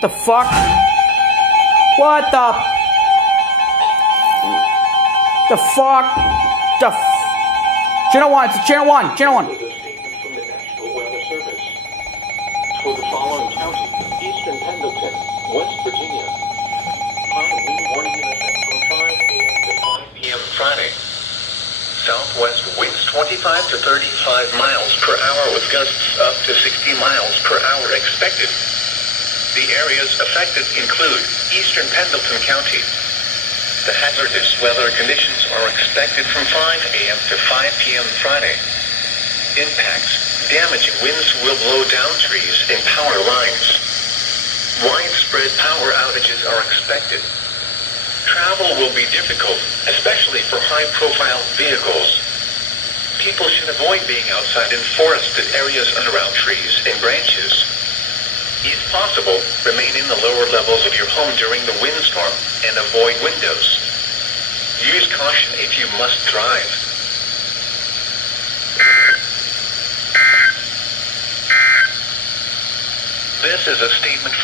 The fuck? What the? The fuck? Channel 1, it's Channel 1, Channel 1. With a statement from the National Weather Service. For the following counties, Eastern Pendleton, West Virginia. High wind warning in effect from 5 a.m. to 5 p.m. Friday. Southwest winds 25 to 35 miles per hour with gusts up to 60 miles per hour expected. The areas affected include Eastern Pendleton County. The hazardous weather conditions are expected from 5 a.m. to 5 p.m. Friday. Impacts. Damaging winds will blow down trees and power lines. Widespread power outages are expected. Travel will be difficult, especially for high-profile vehicles. People should avoid being outside in forested areas and around trees and branches. If possible, remain in the lower levels of your home during the windstorm and avoid windows. Use caution if you must drive. This is a statement